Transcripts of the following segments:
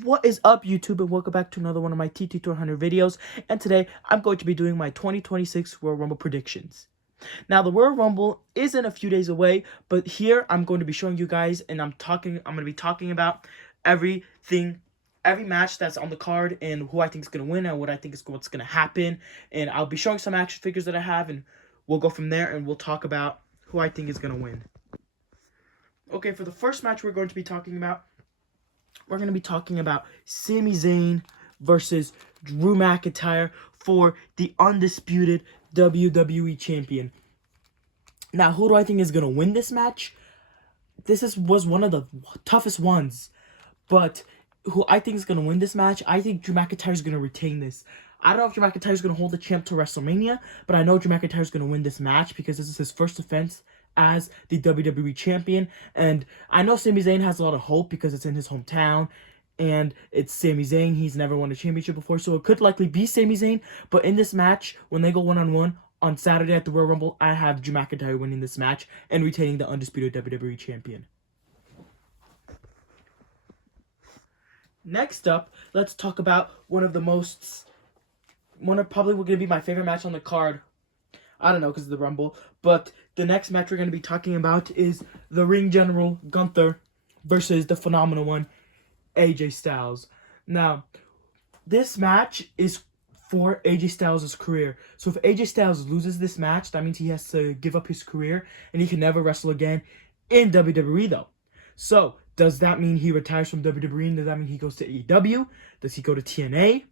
What is up, YouTube, and welcome back to another one of my TT300 videos. And today, I'm going to be doing my 2026 Royal Rumble predictions. Now, the Royal Rumble isn't a few days away, but here I'm going to be showing you guys, and I'm going to be talking about everything, every match that's on the card, and who I think is going to win, and what I think is what's going to happen. And I'll be showing some action figures that I have, and we'll go from there, and we'll talk about who I think is going to win. Okay, for the first match we're going to be talking about, Sami Zayn versus Drew McIntyre for the undisputed WWE champion. Now, who do I think is going to win this match? Was one of the toughest ones. But who I think is going to win this match, I think Drew McIntyre is going to retain this. I don't know if Drew McIntyre is going to hold the champ to WrestleMania, but I know Drew McIntyre is going to win this match because this is his first defense as the WWE champion. And I know Sami Zayn has a lot of hope because it's in his hometown. And it's Sami Zayn. He's never won a championship before, so it could likely be Sami Zayn. But in this match, when they go one-on-one on Saturday at the Royal Rumble, I have Drew McIntyre winning this match and retaining the undisputed WWE champion. Next up, let's talk about one of probably going to be my favorite match on the card. I don't know because of the Rumble, but the next match we're going to be talking about is the Ring General Gunther versus the phenomenal one, AJ Styles. Now, this match is for AJ Styles' career. So if AJ Styles loses this match, that means he has to give up his career and he can never wrestle again in WWE though. So, does that mean he retires from WWE and does that mean he goes to AEW? Does he go to TNA?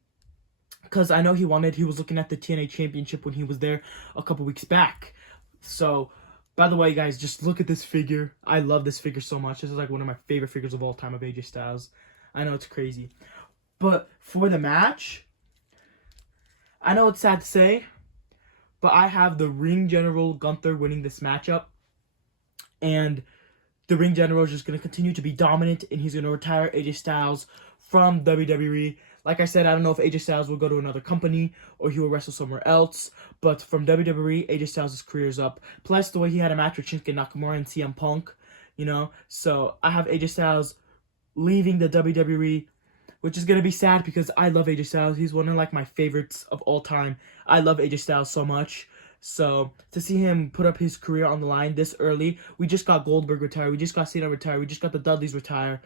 Because I know he was looking at the TNA Championship when he was there a couple weeks back. So, by the way, guys, just look at this figure. I love this figure so much. This is like one of my favorite figures of all time of AJ Styles. I know it's crazy. But for the match, I know it's sad to say, but I have the Ring General Gunther winning this matchup. And the Ring General is just going to continue to be dominant, and he's going to retire AJ Styles from WWE. Like I said, I don't know if AJ Styles will go to another company or he will wrestle somewhere else. But from WWE, AJ Styles' career is up. Plus, the way he had a match with Shinsuke Nakamura and CM Punk, So I have AJ Styles leaving the WWE, which is going to be sad because I love AJ Styles. He's one of my favorites of all time. I love AJ Styles so much. So to see him put up his career on the line this early, we just got Goldberg retire, we just got Cena retire, we just got the Dudleys retire.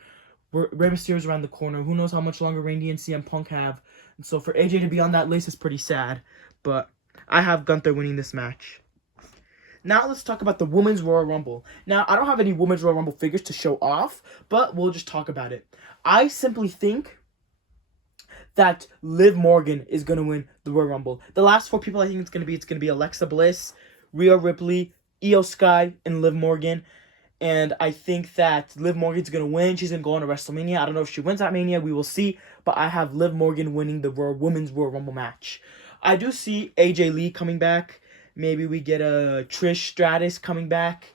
Rey Mysterio's around the corner. Who knows how much longer Randy and CM Punk have. And so for AJ to be on that list is pretty sad. But I have Gunther winning this match. Now let's talk about the Women's Royal Rumble. Now, I don't have any Women's Royal Rumble figures to show off, but we'll just talk about it. I simply think that Liv Morgan is going to win the Royal Rumble. The last four people I think it's going to be Alexa Bliss, Rhea Ripley, Io Sky, and Liv Morgan. And I think that Liv Morgan's going to win. She's going to go on to WrestleMania. I don't know if she wins that Mania. We will see. But I have Liv Morgan winning the Women's Royal Rumble match. I do see AJ Lee coming back. Maybe we get a Trish Stratus coming back.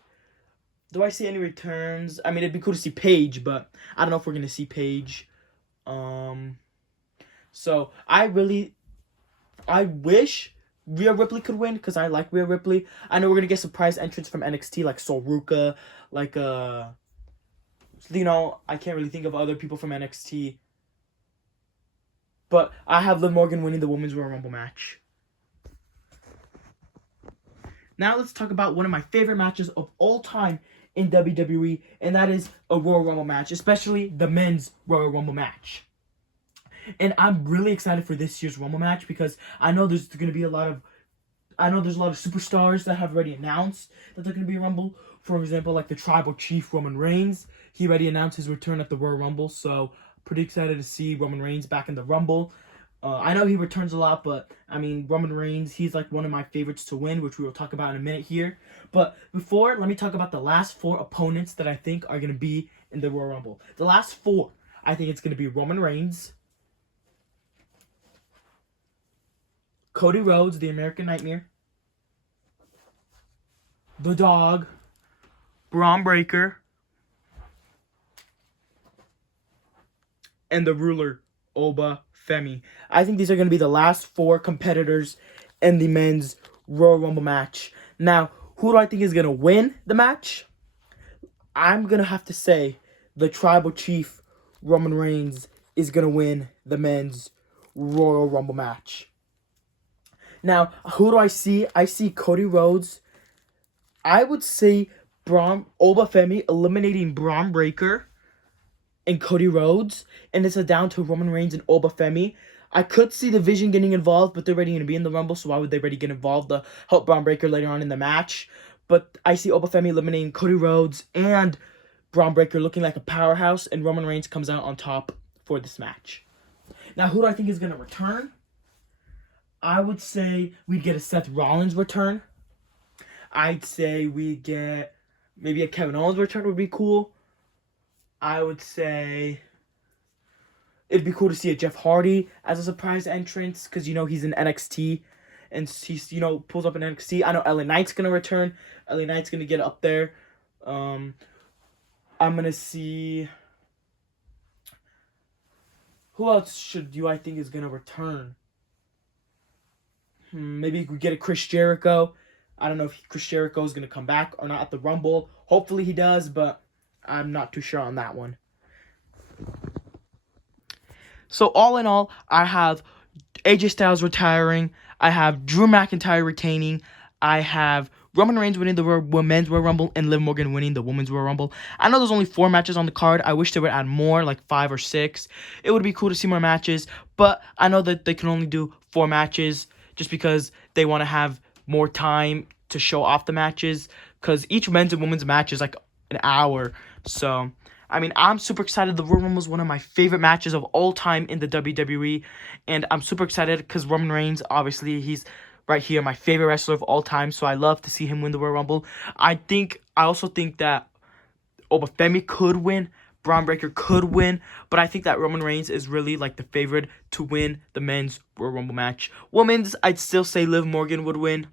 Do I see any returns? I mean, it'd be cool to see Paige, but I don't know if we're going to see Paige. So, I wish Rhea Ripley could win because I like Rhea Ripley. I know we're going to get surprise entrants from NXT like Sol Ruka, I can't really think of other people from NXT. But I have Liv Morgan winning the Women's Royal Rumble match. Now let's talk about one of my favorite matches of all time in WWE, and that is a Royal Rumble match, especially the Men's Royal Rumble match. And I'm really excited for this year's Rumble match because I know there's a lot of superstars that have already announced that they're going to be a Rumble. For example, like the Tribal Chief Roman Reigns. He already announced his return at the Royal Rumble, so pretty excited to see Roman Reigns back in the Rumble. I know he returns a lot, but I mean, Roman Reigns, he's like one of my favorites to win, which we will talk about in a minute here. But before, let me talk about the last four opponents that I think are going to be in the Royal Rumble. The last four, I think it's going to be Roman Reigns, Cody Rhodes, the American Nightmare, The Dog, Braun Breaker, and the Ruler, Oba Femi. I think these are going to be the last four competitors in the Men's Royal Rumble match. Now, who do I think is going to win the match? I'm going to have to say the Tribal Chief Roman Reigns is going to win the men's Royal Rumble match. Now, who do I see? I see Cody Rhodes. I would say Obafemi eliminating Braun Breaker and Cody Rhodes, and it's a down to Roman Reigns and Obafemi. I could see the Vision getting involved, but they're already going to be in the Rumble, so why would they already get involved to help Braun Breaker later on in the match? But I see Obafemi eliminating Cody Rhodes and Braun Breaker looking like a powerhouse, and Roman Reigns comes out on top for this match. Now, who do I think is going to return? I would say we'd get a Seth Rollins return. I'd say we get maybe a Kevin Owens return would be cool. I would say it'd be cool to see a Jeff Hardy as a surprise entrance because, he's in NXT and he's, pulls up in NXT. I know LA Knight's going to return. LA Knight's going to get up there. I'm going to see... Who else I think is going to return? Maybe we get a Chris Jericho. I don't know if Chris Jericho is going to come back or not at the Rumble. Hopefully he does, but I'm not too sure on that one. So all in all, I have AJ Styles retiring. I have Drew McIntyre retaining. I have Roman Reigns winning the Men's Royal Rumble and Liv Morgan winning the Women's Royal Rumble. I know there's only 4 matches on the card. I wish they would add more, like 5 or 6. It would be cool to see more matches, but I know that they can only do 4 matches just because they want to have more time to show off the matches, because each men's and women's match is like an hour. So, I'm super excited. The Royal Rumble was one of my favorite matches of all time in the WWE, and I'm super excited because Roman Reigns, obviously, he's right here, my favorite wrestler of all time, so I love to see him win the Royal Rumble. I also think that Obafemi could win, Braun Breaker could win, but I think that Roman Reigns is really like the favorite to win the men's Royal Rumble match. Women's, I'd still say Liv Morgan would win.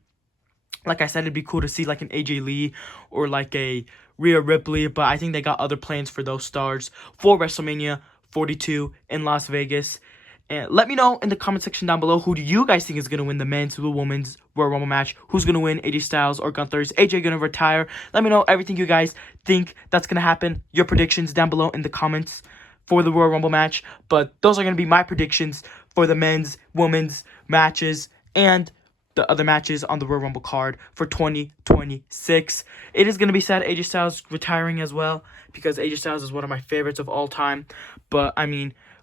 Like I said, it'd be cool to see like an AJ Lee or like a Rhea Ripley, but I think they got other plans for those stars for WrestleMania 42 in Las Vegas. And let me know in the comment section down below, who do you guys think is going to win the men's or the women's Royal Rumble match? Who's going to win, AJ Styles or Gunther? Is AJ going to retire? Let me know everything you guys think that's going to happen. Your predictions down below in the comments for the Royal Rumble match. But those are going to be my predictions for the men's, women's matches and the other matches on the Royal Rumble card for 2026. It is going to be sad AJ Styles retiring as well, because AJ Styles is one of my favorites of all time. But,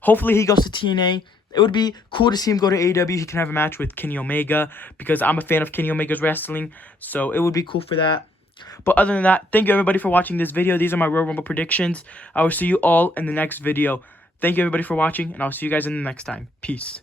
hopefully he goes to TNA. It would be cool to see him go to AEW. He can have a match with Kenny Omega, because I'm a fan of Kenny Omega's wrestling. So it would be cool for that. But other than that, thank you everybody for watching this video. These are my Royal Rumble predictions. I will see you all in the next video. Thank you everybody for watching, and I'll see you guys in the next time. Peace.